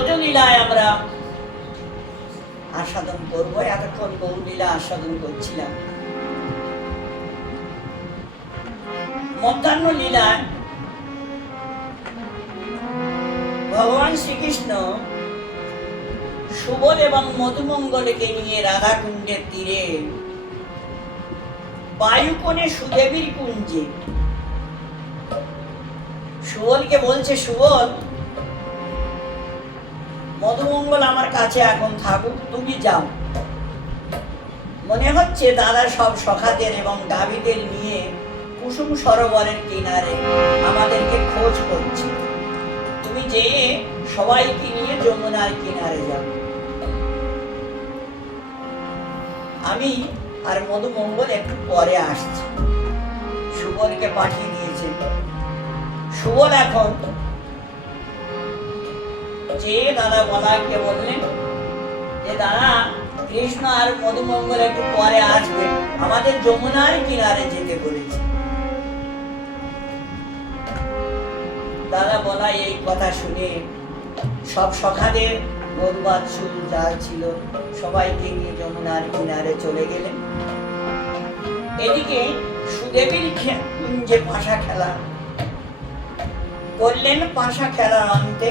আমরা আস্বাদন করব। এতক্ষণ গৌরলীলা আস্বাদন করছিলাম। মধ্যাহ্ন লীলায় ভগবান শ্রীকৃষ্ণ সুবল এবং মধুমঙ্গলকে নিয়ে রাধাকুণ্ডের তীরে বায়ুকোণে সুদেবীর কুঞ্জে। সুবলকে বলছে, সুবল মধুমঙ্গল আমার কাছে এখন থাকুক, তুমি যাও। মনে হচ্ছে দাদা সব সখাদের এবং দাবিদের নিয়ে কুসুম সরোবরের কিনারে আমাদেরকে খোঁজ করছে। তুমি যেয়ে সবাইকে নিয়ে যমুনার কিনারে যাও। আমি আর মধুমঙ্গল একটু পরে আসছি। সুবলকে পাঠিয়ে দিয়েছে। সুবল এখন যে দাদা বলাকে বললেন যে, দাদা, কৃষ্ণ আর মধুমঙ্গল একটু পরে আসবে। আমাদের যমুনার কিনারে যেতে বলেছে। দাদা বলা এই কথা শুনে সব সখাদের গরুবাৎসুল যা ছিল সবাইকে নিয়ে যমুনার কিনারে চলে গেলেন। এদিকে সুদেবীর কুঞ্জে পাশা খেলা, করলেন পাশা খেলার অন্তে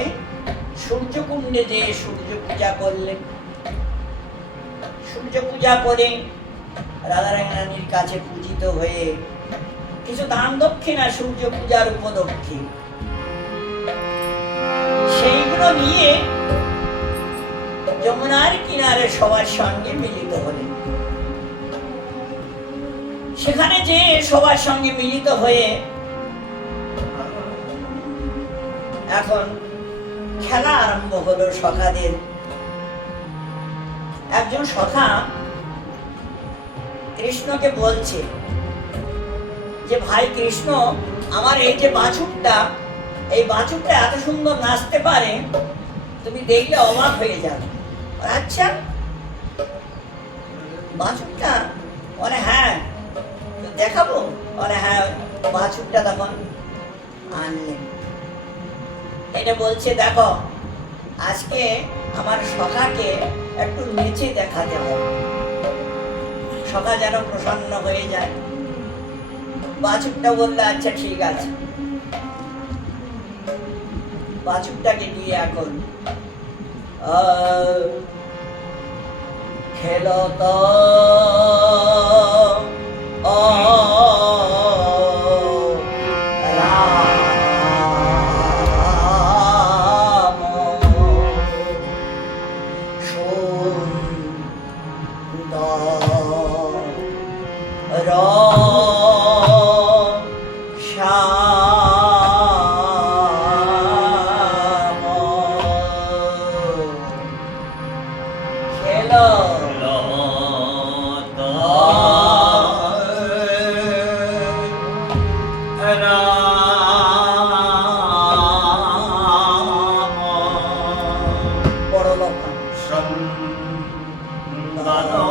সূর্যকুণ্ডে যে সূর্য পূজা করলেন সূর্য পূজা করে রাধারানীর কাছে পূজিত হয়ে কিছু দান দক্ষিণা সূর্য পূজার উপলক্ষে সেইগুলো নিয়ে যমুনার কিনারে সবার সঙ্গে মিলিত হলেন। সেখানে যে সবার সঙ্গে মিলিত হয়ে এখন খেলা আরম্ভ হলো সখাদের। একজন সখা কৃষ্ণকে বলছে যে, ভাই কৃষ্ণ, আমার এই যে বাছুরটা, এই বাছুরটা এত সুন্দর নাচতে পারে, তুমি দেখলে অবাক হয়ে যাবে। আচ্ছা বাছুরটা? বলে হ্যাঁ দেখাবো। বলে হ্যাঁ বাছুরটা তখন আনলেন। এটা বলছে দেখো আজকে আমার সখাকে একটু নিচে দেখাতে হবে। সখা যেন প্রসন্ন হয়ে যায়। বাছুরটা বললে আচ্ছা ঠিক আছে। বাছুরটাকে নিয়ে এখন আহ, খেলত 深，大。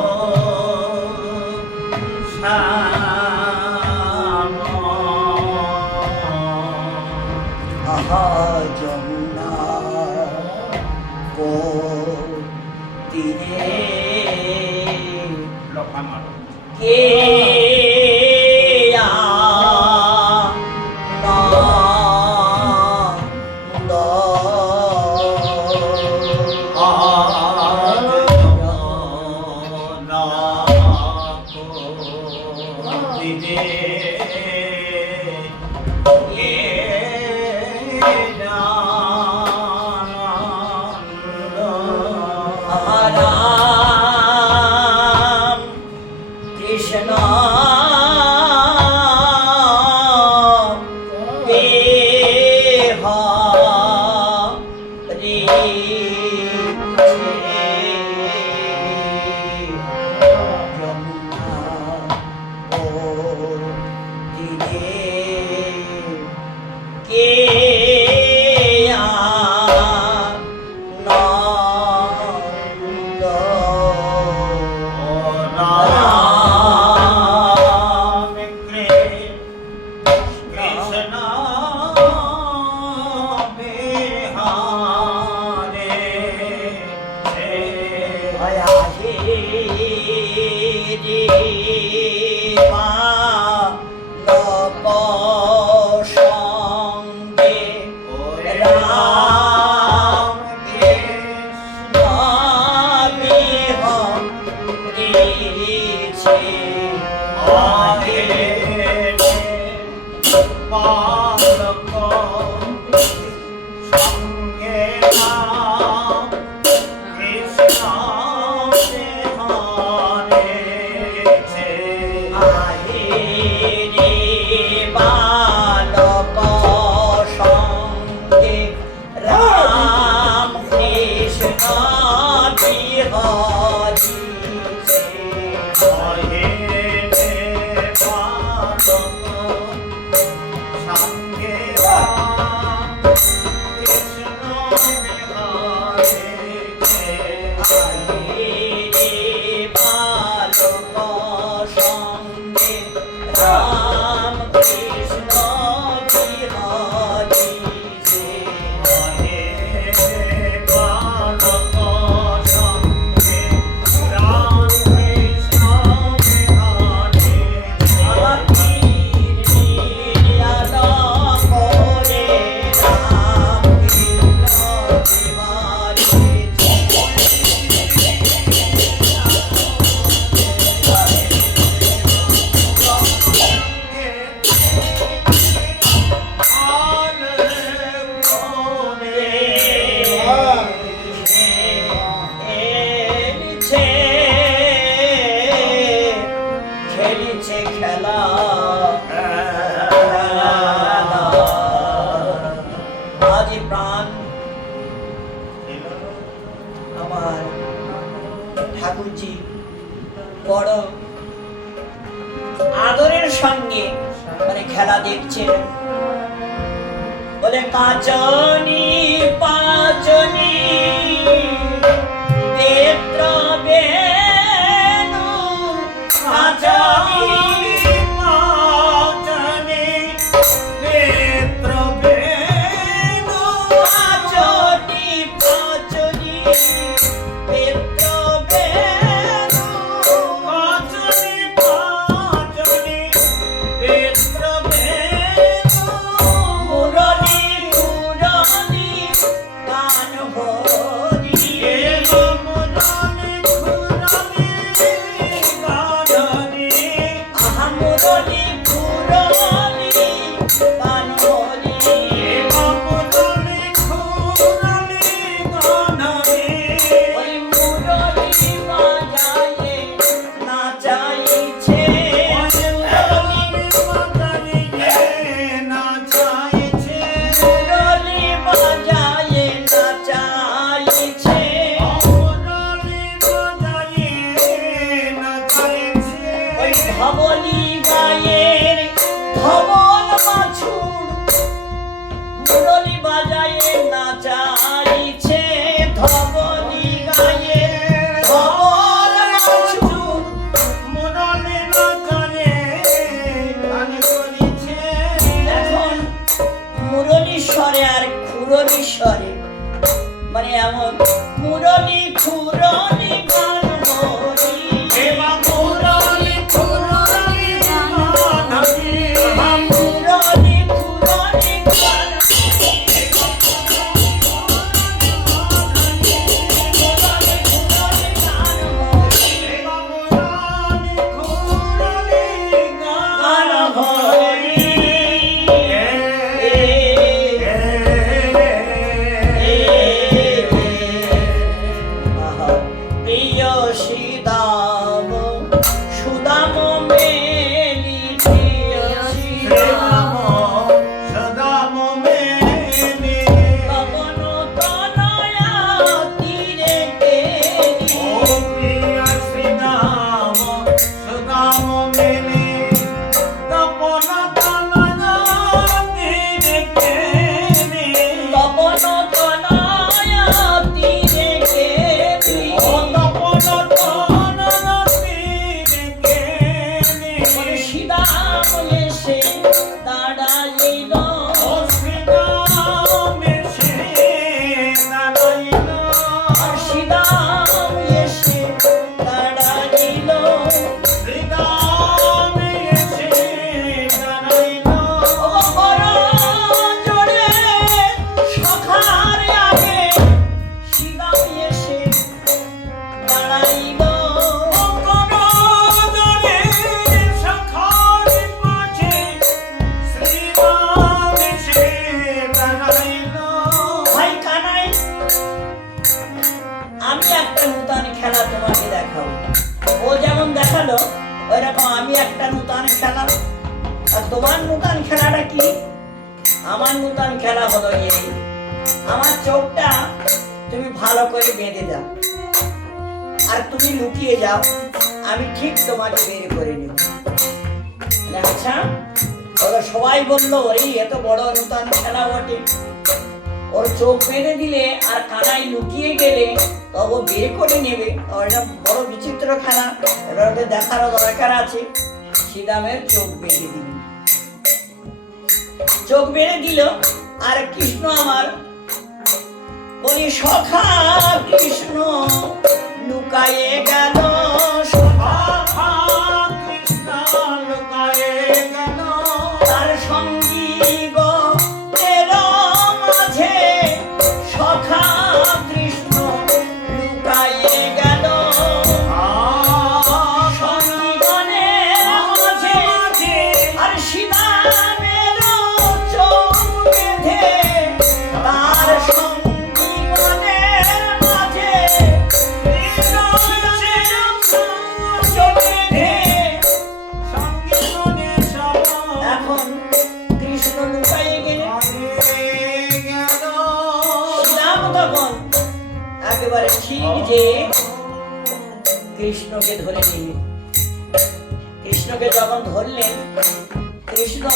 সঙ্গে মানে খেলা দেখছে বলে কাচনি পাচনি full আমার চোখটা তুমি ভালো করে বেঁধে দাও। আর তুমি লুকিয়ে যাও, আমি ঠিক তোমাকে বের করে নেব। আচ্ছা ওরা সবাই বলল এই এত বড় নূতন খেলা বটে। ওর চোখ বেঁধে দিলে আর কানাই লুকিয়ে গেলে তবে বের করে নেবে। এটা বড় বিচিত্র খেলা। এবার ওদের দেখারও দরকার আছে। শ্রীরামের চোখ বেঁধে দিল। চোখ বেঁধে দিল, আর কৃষ্ণ আমার বলি সখা কৃষ্ণ লুকায়ে গেল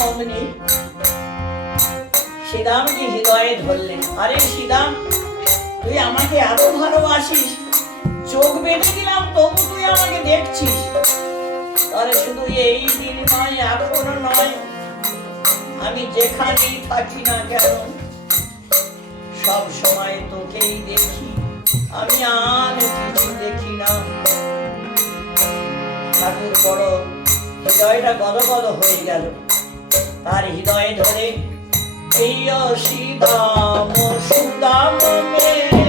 অমনি শ্রীরামকে হৃদয়ে ধরলেন। আরে শ্রীরাম তুই আমাকে এত ভালোবাসিস। চোখ বেঁধে দিলাম তবু তুই আমাকে দেখছিস। তাহলে শুধু এই দিন নয়, এখনও নয়, আমি যেখানেই থাকি না কেন, সব সময় তোকেই দেখি। আমি আর কিছু দেখি না। ঠাকুর বড়, হৃদয়টা গদ গদ হয়ে গেল। তার হৃদয়ে ধরে প্রিয় শিবাম সুদাম মেরে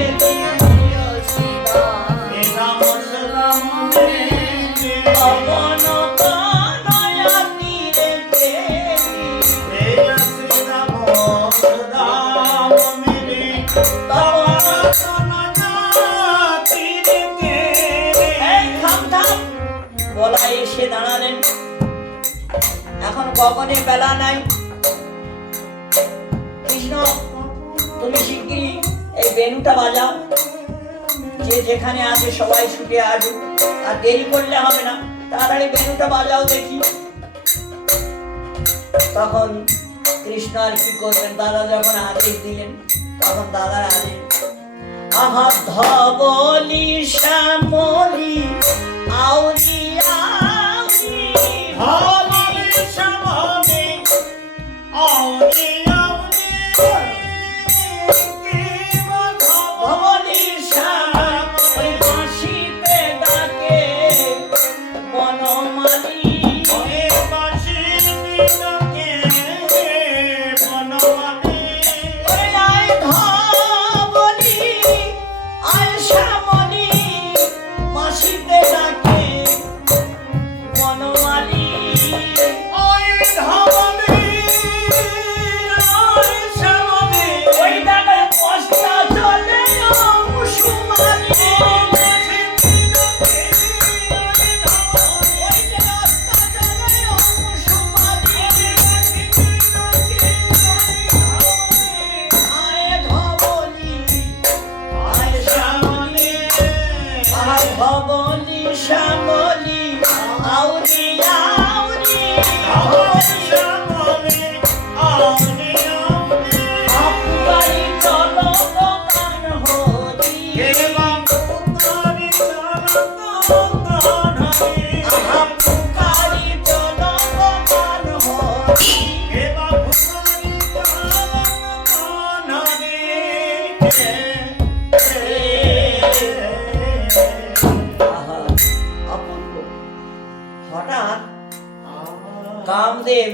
এখন বেলা নাই। কৃষ্ণ, তুমি শিগগিরই এই বেনুটা বাজাও। যে যেখানে আছে সবাই ছুটে আসুক। আর দেরি করলে হবে না, তাড়াতাড়ি বেনুটা বাজাও দেখি। তখন কৃষ্ণ আর কি করবেন দাদা যখন আদেশ দিলেন, তখন দাদার আদেশ আহা ধবলি শ্যামলি আউরি কামদেব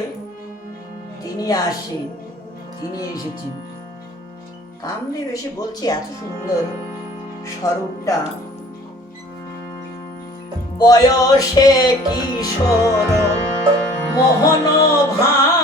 তিনি আসে তিনি এসেছেন। কামদেব এসে বলছে, এত সুন্দর স্বরূপটা। বয়সে কিশোর, মোহন ভাতি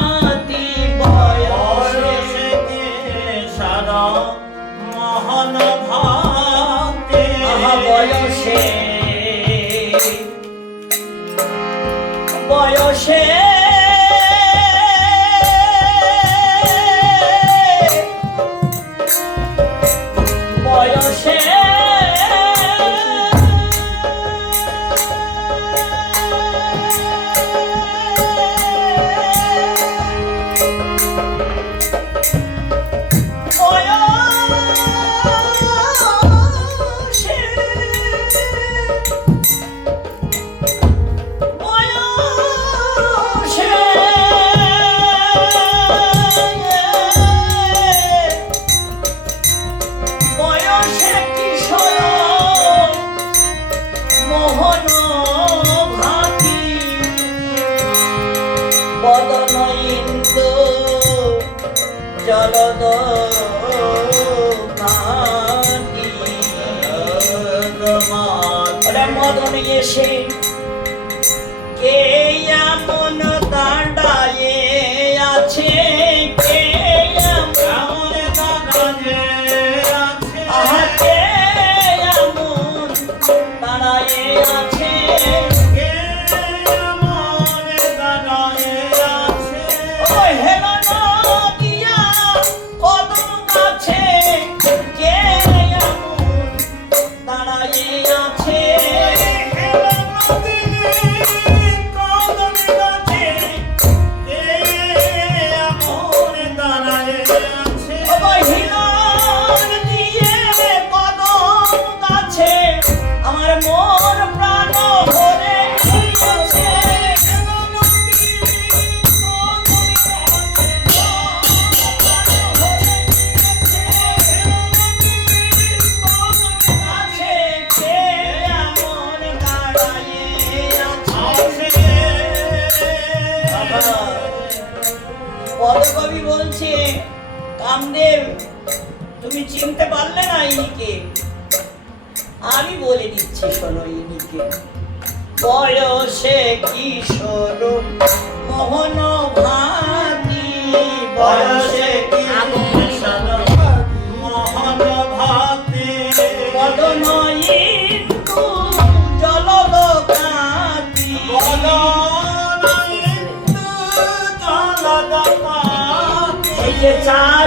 shame. Bye. যে চারু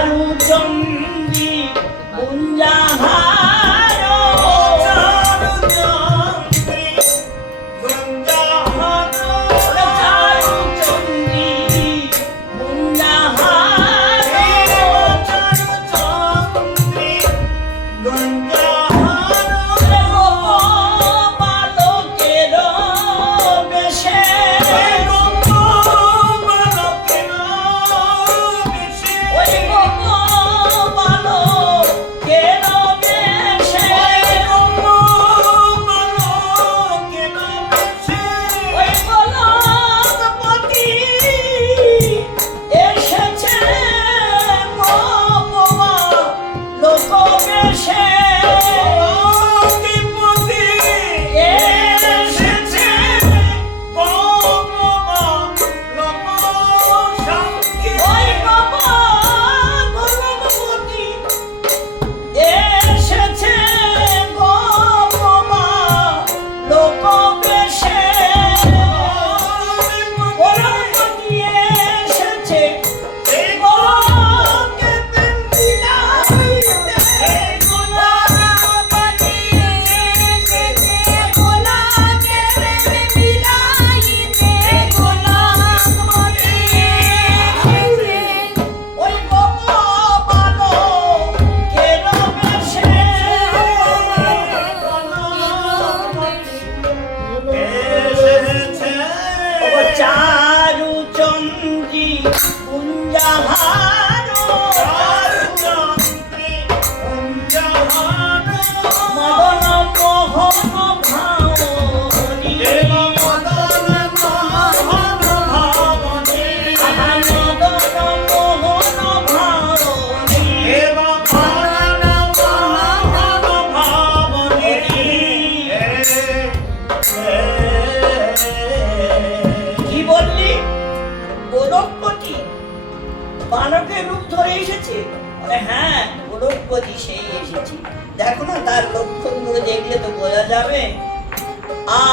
যাবে?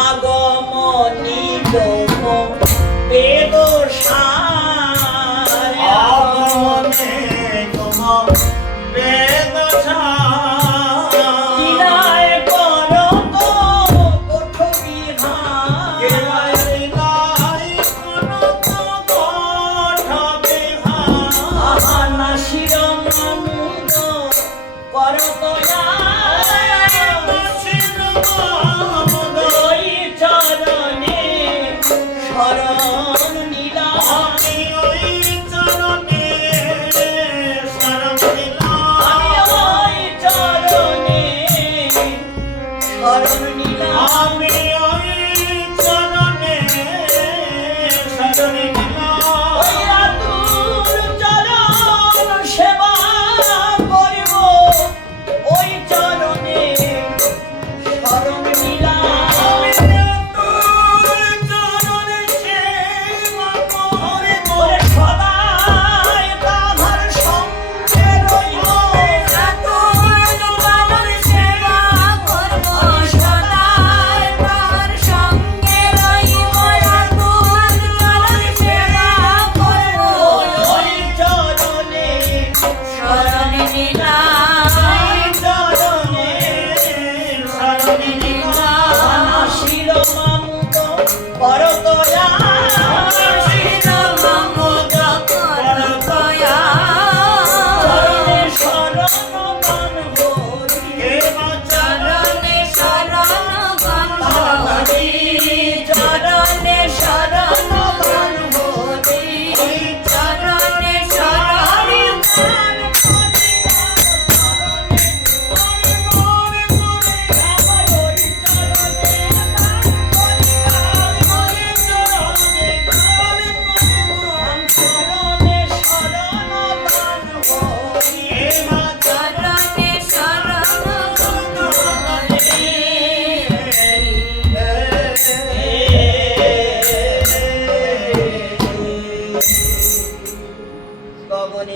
আগমনি লোম